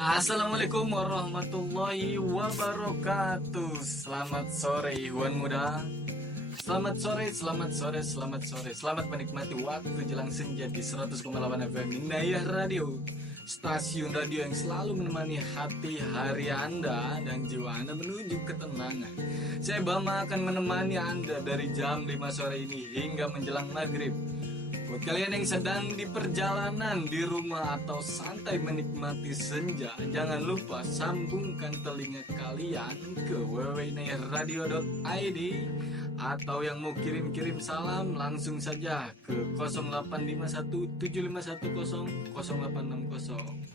Assalamualaikum warahmatullahi wabarakatuh. Selamat sore Ikhwan Muda. Selamat sore, selamat sore, selamat sore. Selamat menikmati waktu jelang senja di 100,8 FM Inayah Radio, stasiun radio yang selalu menemani hati hari Anda dan jiwa Anda menuju ketenangan. Saya Bama akan menemani Anda dari jam 5 sore ini hingga menjelang maghrib. Buat kalian yang sedang di perjalanan, di rumah, atau santai menikmati senja, jangan lupa sambungkan telinga kalian ke www.radio.id. Atau yang mau kirim-kirim salam, langsung saja ke 0851 7510 0860.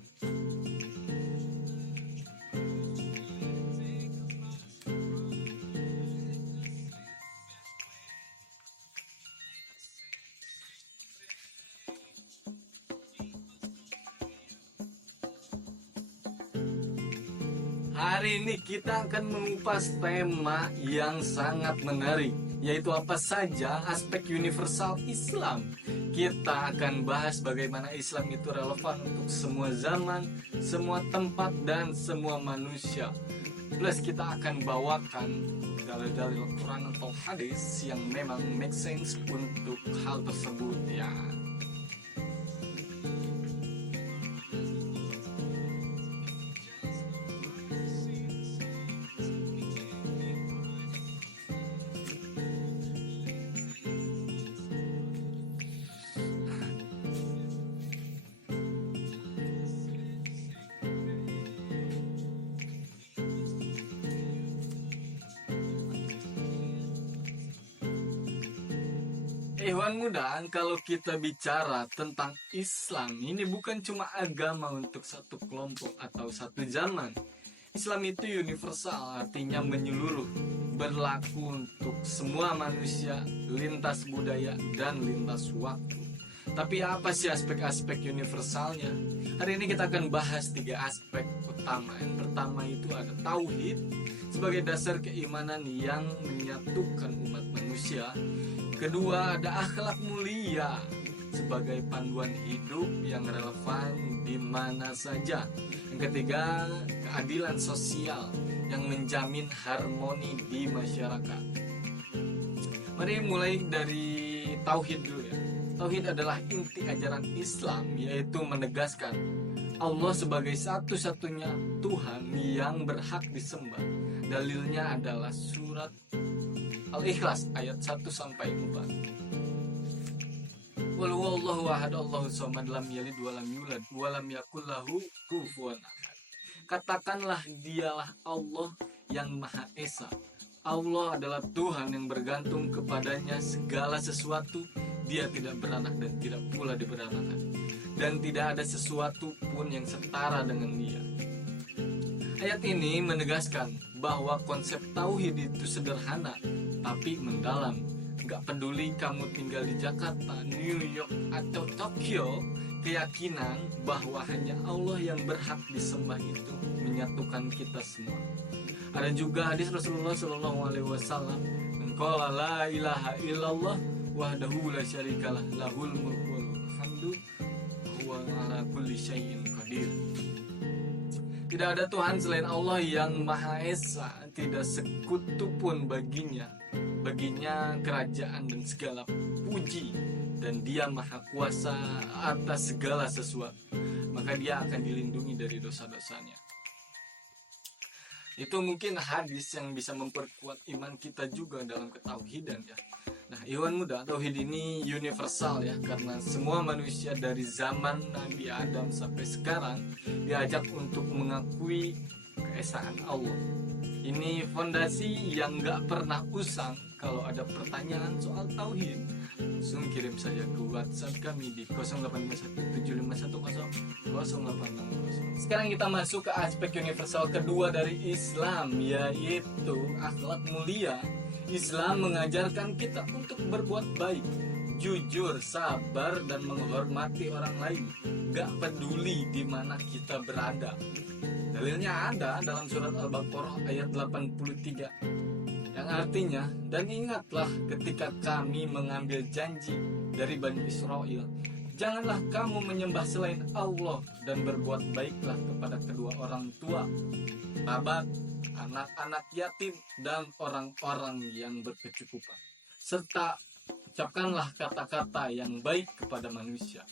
Hari ini kita akan mengupas tema yang sangat menarik, yaitu apa saja aspek universal Islam. Kita akan bahas bagaimana Islam itu relevan untuk semua zaman, semua tempat, dan semua manusia. Plus kita akan bawakan dalil-dalil Quran atau hadis yang memang make sense untuk hal tersebut ya. Ikhwan Muda, kalau kita bicara tentang Islam, ini bukan cuma agama untuk satu kelompok atau satu zaman. Islam itu universal, artinya menyeluruh, berlaku untuk semua manusia, lintas budaya, dan lintas waktu. Tapi apa sih aspek-aspek universalnya? Hari ini kita akan bahas 3 aspek utama. Yang pertama itu ada tauhid sebagai dasar keimanan yang menyatukan umat manusia. Kedua, ada akhlak mulia sebagai panduan hidup yang relevan di mana saja. Yang ketiga, keadilan sosial yang menjamin harmoni di masyarakat. Mari mulai dari tauhid dulu ya. Tauhid adalah inti ajaran Islam, yaitu menegaskan Allah sebagai satu-satunya Tuhan yang berhak disembah. Dalilnya adalah surat Al-Ikhlas ayat 1-4. Qul huwallahu ahad, Allahus samad, lam yalid wa lam yulad wa lam yakul lahu kufuwan ahad. Katakanlah dialah Allah yang Maha Esa. Allah adalah Tuhan yang bergantung kepadanya segala sesuatu. Dia tidak beranak dan tidak pula diberanakan. Dan tidak ada sesuatu pun yang setara dengan Dia. Ayat ini menegaskan bahwa konsep tauhid itu sederhana tapi mendalam. Gak peduli kamu tinggal di Jakarta, New York, atau Tokyo, keyakinan bahwa hanya Allah yang berhak disembah itu menyatukan kita semua. Ada juga hadis Rasulullah SAW, qala la ilaha illallah wahdahu la syarikalah lahul mulku wal hamdu huwa ala kulli syai'in qadir. Tidak ada Tuhan selain Allah yang Maha Esa, tidak sekutu pun baginya. Baginya kerajaan dan segala puji, dan Dia Maha Kuasa atas segala sesuatu. Maka Dia akan dilindungi dari dosa-dosanya. Itu mungkin hadis yang bisa memperkuat iman kita juga dalam ketauhidan ya. Nah, Ikhwan Muda, tauhid ini universal ya, karena semua manusia dari zaman Nabi Adam sampai sekarang diajak untuk mengakui keesaan Allah. Ini fondasi yang gak pernah usang. Kalau ada pertanyaan soal tauhid, langsung kirim saja ke WhatsApp kami di 085175100860. Sekarang kita masuk ke aspek universal kedua dari Islam, yaitu akhlak mulia. Islam mengajarkan kita untuk berbuat baik, jujur, sabar, dan menghormati orang lain, gak peduli di mana kita berada. Dalilnya ada dalam surat Al-Baqarah ayat 83, yang artinya, dan ingatlah ketika kami mengambil janji dari Bani Israel Janganlah kamu menyembah selain Allah dan berbuat baiklah kepada kedua orang tua, kerabat, anak-anak yatim, dan orang-orang yang berkecukupan. Serta ucapkanlah kata-kata yang baik kepada manusia.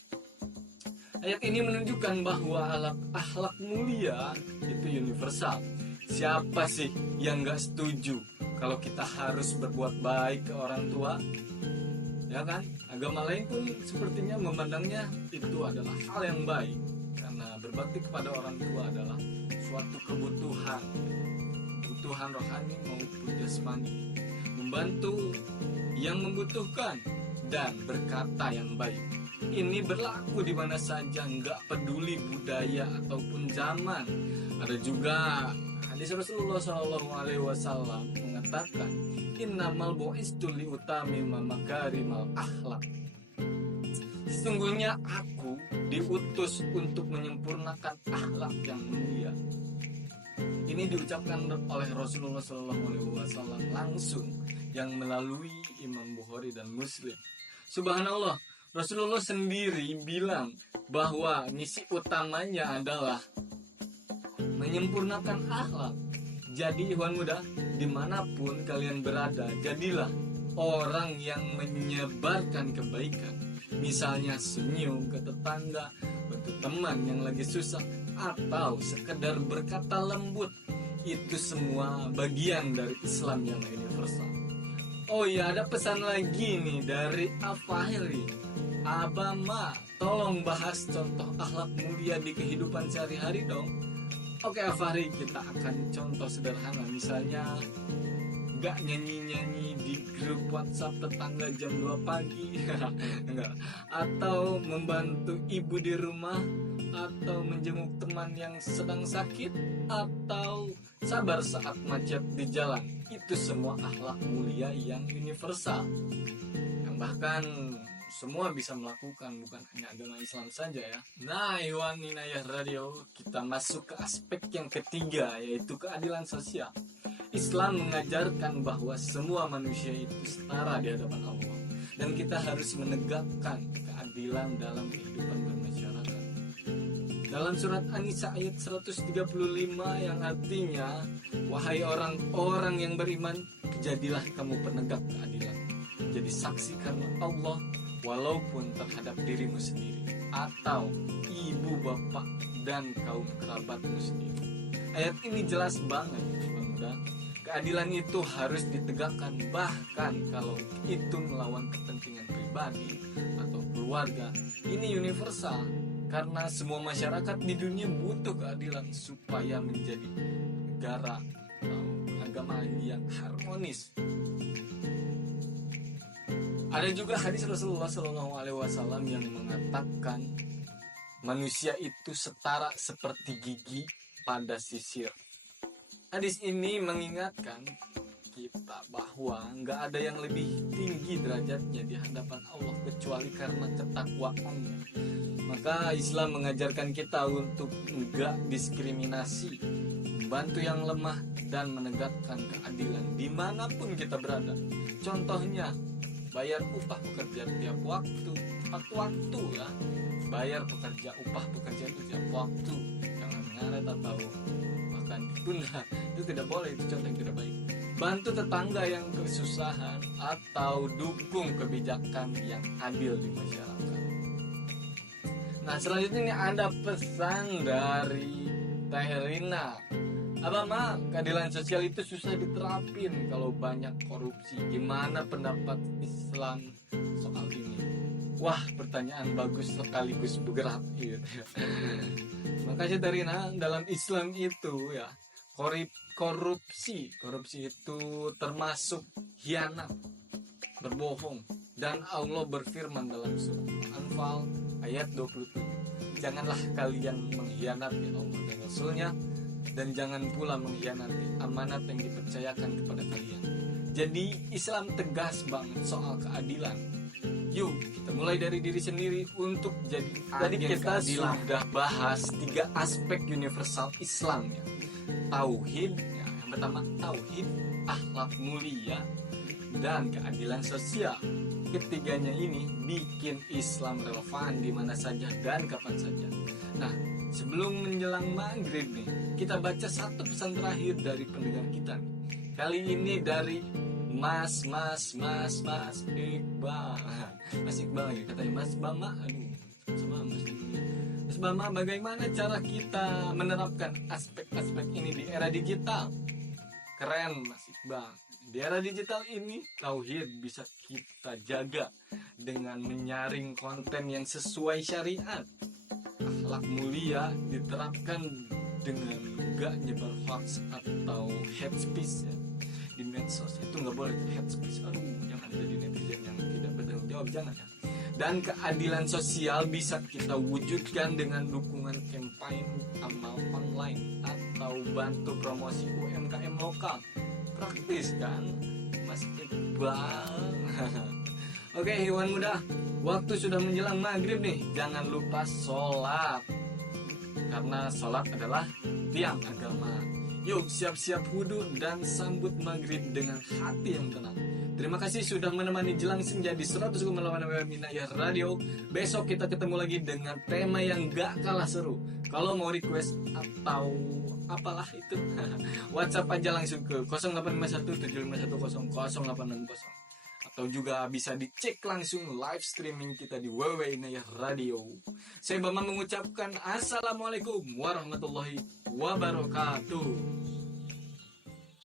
Ayat ini menunjukkan bahwa akhlak mulia itu universal. Siapa sih yang gak setuju kalau kita harus berbuat baik ke orang tua? Ya kan? Agama lain pun sepertinya memandangnya itu adalah hal yang baik, karena berbakti kepada orang tua adalah suatu kebutuhan rohani maupun jasmani, membantu yang membutuhkan dan berkata yang baik. Ini berlaku di mana saja, nggak peduli budaya ataupun zaman. Ada juga hadis Rasulullah SAW mengatakan, innamal bu'istu liutamima makarimal akhlak. Sesungguhnya aku diutus untuk menyempurnakan akhlak yang mulia. Ini diucapkan oleh Rasulullah SAW langsung, yang melalui Imam Bukhari dan Muslim. Subhanallah, Rasulullah sendiri bilang bahwa misi utamanya adalah menyempurnakan akhlak. Jadi ikhwan muda, dimanapun kalian berada, jadilah orang yang menyebarkan kebaikan. Misalnya senyum ke tetangga, bantu teman yang lagi susah, atau sekedar berkata lembut. Itu semua bagian dari Islam yang universal. Oh ya, ada pesan lagi nih dari Afahri. Abama, tolong bahas contoh akhlak mulia di kehidupan sehari-hari dong. Oke Afahri, kita akan contoh sederhana. Misalnya gak nyanyi-nyanyi di grup WhatsApp tetangga jam 2 pagi enggak. Atau membantu ibu di rumah, atau menjenguk teman yang sedang sakit, atau sabar saat macet di jalan. Itu semua akhlak mulia yang universal, yang bahkan semua bisa melakukan, bukan hanya agama Islam saja ya. Nah, Iwan Inayah Radio, kita masuk ke aspek yang ketiga, yaitu keadilan sosial. Islam mengajarkan bahwa semua manusia itu setara di hadapan Allah, dan kita harus menegakkan keadilan dalam kehidupan bermasyarakat. Dalam surat An-Nisa ayat 135 yang artinya, wahai orang-orang yang beriman, jadilah kamu penegak keadilan, jadi saksi karena Allah, walaupun terhadap dirimu sendiri atau ibu bapak dan kaum kerabatmu sendiri. Ayat ini jelas banget, teman-teman. Keadilan itu harus ditegakkan, bahkan kalau itu melawan kepentingan pribadi atau keluarga. Ini universal, karena semua masyarakat di dunia butuh keadilan supaya menjadi negara atau agama yang harmonis. Ada juga hadis Rasulullah SAW yang mengatakan manusia itu setara seperti gigi pada sisir. Hadis ini mengingatkan kita bahwa nggak ada yang lebih tinggi derajatnya di hadapan Allah kecuali karena ketakwaannya. Maka Islam mengajarkan kita untuk nggak diskriminasi, membantu yang lemah, dan menegakkan keadilan dimanapun kita berada. Contohnya, bayar upah pekerja tiap waktu, tepat waktu ya. Bayar upah pekerja itu tiap waktu, jangan ngaret atau bahkan ditunda. Itu tidak boleh, itu contoh yang tidak baik. Bantu tetangga yang kesusahan atau dukung kebijakan yang adil di masyarakat. Nah, selanjutnya ini ada pesan dari Teh Rina. Abang, keadilan sosial itu susah diterapin kalau banyak korupsi. Gimana pendapat Islam soal ini? Wah, pertanyaan bagus sekaligus bergerak gitu. Makanya dari dalam Islam itu ya, korupsi itu termasuk khianat, berbohong, dan Allah berfirman dalam surat Al-Anfal ayat 27. Janganlah kalian mengkhianati Allah dan Rasulnya, dan jangan pula mengkhianati amanat yang dipercayakan kepada kalian. Jadi Islam tegas banget soal keadilan. Yuk kita mulai dari diri sendiri untuk jadi tadi kita keadilan. Sudah bahas 3 aspek universal Islam ya. Tauhid ya, yang pertama tauhid, akhlak mulia, dan keadilan sosial. ketiganya ini bikin Islam relevan di mana saja dan kapan saja. Nah, sebelum menjelang maghrib nih, kita baca satu pesan terakhir dari pendengar kita nih. Kali ini dari Mas Iqbal. Mas Iqbal lagi katanya, Mas Bama, aduh, sama Mas Bama, bagaimana cara kita menerapkan aspek-aspek ini di era digital? Keren Mas Iqbal. Di era digital ini, tauhid bisa kita jaga dengan menyaring konten yang sesuai syariat. Akhlak mulia diterapkan dengan gak nyebar hoax atau hate speech ya. Di medsos itu nggak boleh hate speech. Aduh, jangan jadi netizen yang tidak bertanggung jawab, jangan ya. Dan keadilan sosial bisa kita wujudkan dengan dukungan campaign amal online atau bantu promosi UMKM lokal. Praktis kan Mas Iqbal. Oke hewan muda, waktu sudah menjelang maghrib nih. Jangan lupa sholat, karena sholat adalah tiang agama. Yuk siap-siap wudhu dan sambut maghrib dengan hati yang tenang. Terima kasih sudah menemani Jelang Senja di 100,8 FM Inayah Radio. Besok kita ketemu lagi dengan tema yang gak kalah seru. Kalau mau request atau apalah itu, WhatsApp aja langsung ke 085175100860. Atau juga bisa dicek langsung live streaming kita di www.inayah radio. Saya Bama mengucapkan Assalamualaikum warahmatullahi wabarakatuh.